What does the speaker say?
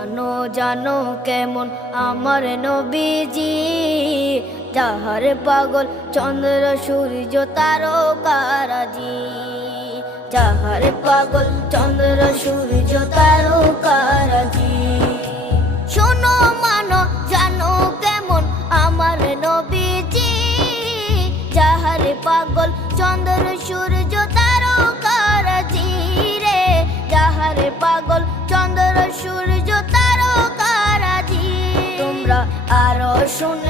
জানো জানো কেমন আমার নবীজি, যাহার পাগল চন্দ্র সূর্য তারকারাজি, যাহার পাগল চন্দ্র সূর্য তারকারাজি। শোনো মানো জানো কেমন আমার নবীজি, যাহার পাগল চন্দ্র সূর্য তারকারাজি রে, যাহার পাগল চন্দ্র সূর্য তারকারাজি। তোমরা আরো শুনে